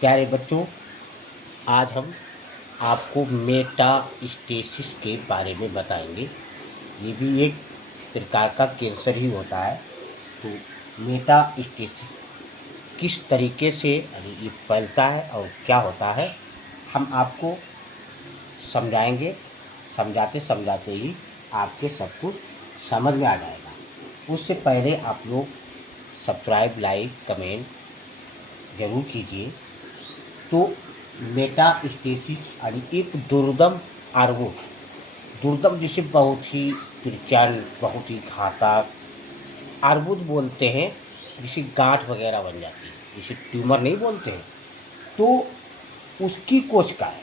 प्यारे बच्चों, आज हम आपको मेटास्टेसिस के बारे में बताएंगे। ये भी एक प्रकार का कैंसर ही होता है। तो मेटास्टेसिस किस तरीके से ये फैलता है और क्या होता है, हम आपको समझाएंगे। समझाते समझाते ही आपके सब कुछ समझ में आ जाएगा। उससे पहले आप लोग सब्सक्राइब, लाइक, कमेंट ज़रूर कीजिए। तो मेटास्टेसिस यानी एक दुर्दम अर्बुद, दुर्दम जिसे बहुत ही प्रचंड, बहुत ही घातक अर्बुद बोलते हैं, जिसे गांठ वगैरह बन जाती है, जिसे ट्यूमर नहीं बोलते हैं। तो उसकी कोशिकाएं,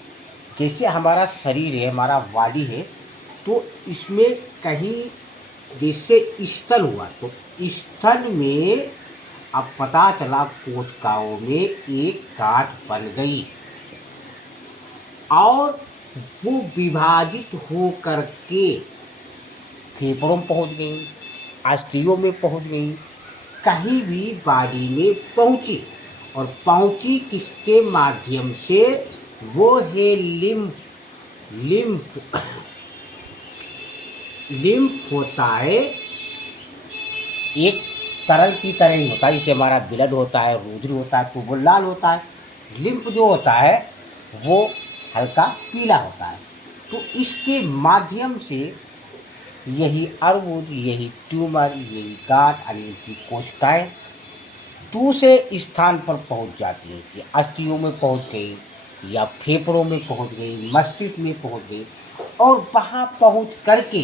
जैसे हमारा शरीर है, हमारा बॉडी है, तो इसमें कहीं जैसे स्थल हुआ, तो स्थल में अब पता चला कोशिकाओं में एक गांठ बन गई और वो विभाजित हो करके फेफड़ों में पहुंच गई, अस्थियों में पहुंच गई, कहीं भी बॉडी में पहुंची। और पहुंची किसके माध्यम से? वो है लिम्फ। लिम्फ लिम्फ होता है, एक तरल की तरह ही होता है। जैसे हमारा ब्लड होता है, रुधिर होता है, तो वो लाल होता है। लिम्फ जो होता है वो हल्का पीला होता है। तो इसके माध्यम से यही अर्बुद, यही ट्यूमर, यही गांठ यानी की कोशिकाएं दूसरे स्थान पर पहुंच जाती हैं कि अस्थियों में पहुंच गई, या फेफड़ों में पहुंच गई, मस्तिष्क में पहुंच गई। और वहाँ पहुंच करके,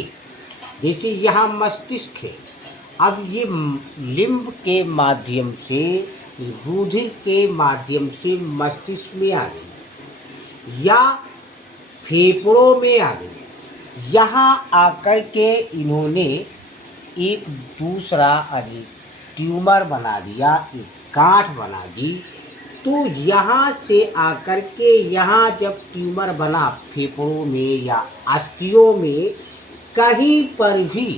जैसे यहाँ मस्तिष्क है, अब ये लिम्फ के माध्यम से, रुधिर के माध्यम से मस्तिष्क में आ गई या फेफड़ों में आ गई। यहाँ आकर के इन्होंने एक दूसरा ट्यूमर बना दिया, एक गांठ बना दी। तो यहाँ से आकर के यहाँ जब ट्यूमर बना फेफड़ों में या अस्थियों में कहीं पर भी,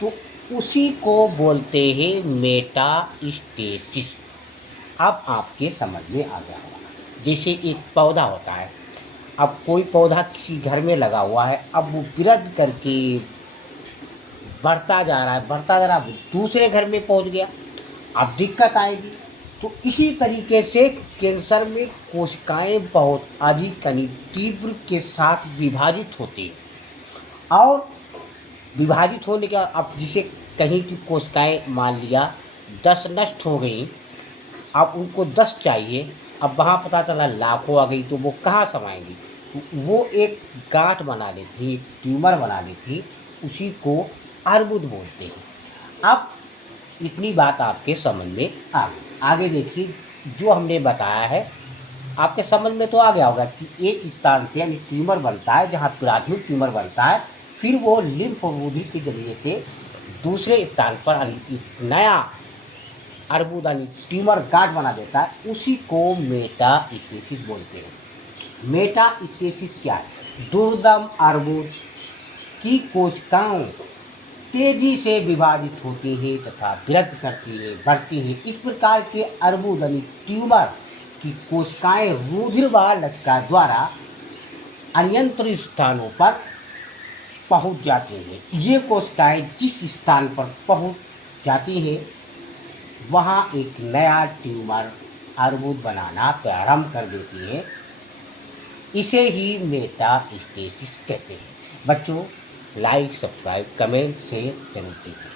तो उसी को बोलते हैं मेटास्टेसिस। अब आपके समझ में आ गया होगा। जैसे एक पौधा होता है, अब कोई पौधा किसी घर में लगा हुआ है, अब वो वृद्धि करके बढ़ता जा रहा है, बढ़ता जा रहा है, दूसरे घर में पहुंच गया, अब दिक्कत आएगी। तो इसी तरीके से कैंसर में कोशिकाएं बहुत अधिक तीव्र के साथ विभाजित होती हैं। और विभाजित होने का, अब जिसे कहीं की कोशिकाएं मान लिया 10 नष्ट हो गई, अब उनको 10 चाहिए, अब वहाँ पता चला लाखों आ गई, तो वो कहाँ समाएंगी? तो वो एक गांठ बना लेती, ट्यूमर बना लेती, उसी को अर्बुद बोलते हैं। अब इतनी बात आपके समझ में आ गई। आगे देखिए, जो हमने बताया है आपके समझ में तो आ गया होगा कि एक स्थान से यानी ट्यूमर बनता है, जहाँ प्राथमिक ट्यूमर बनता है, फिर वो लिम्फ और रुधिर के जरिए से दूसरे स्थान पर एक नया अर्बुद यानी ट्यूमर गांठ बना देता है, उसी को मेटास्टेसिस बोलते हैं। मेटास्टेसिस क्या है? दुर्दम अर्बुद की कोशिकाओं तेजी से विभाजित होती हैं तथा वृद्धि करती है, बढ़ती है। इस प्रकार के अर्बुद यानी ट्यूमर की कोशिकाएं रुधिर व लसिका द्वारा अन्यंत्र स्थानों पर पहुंच जाती हैं। ये कोशिकाएं जिस स्थान पर पहुंच जाती हैं, वहां एक नया ट्यूमर अर्बुद बनाना प्रारंभ कर देती है। इसे ही मेटास्टेसिस कहते हैं। बच्चों, लाइक, सब्सक्राइब, कमेंट, शेयर जरूर कीजिए।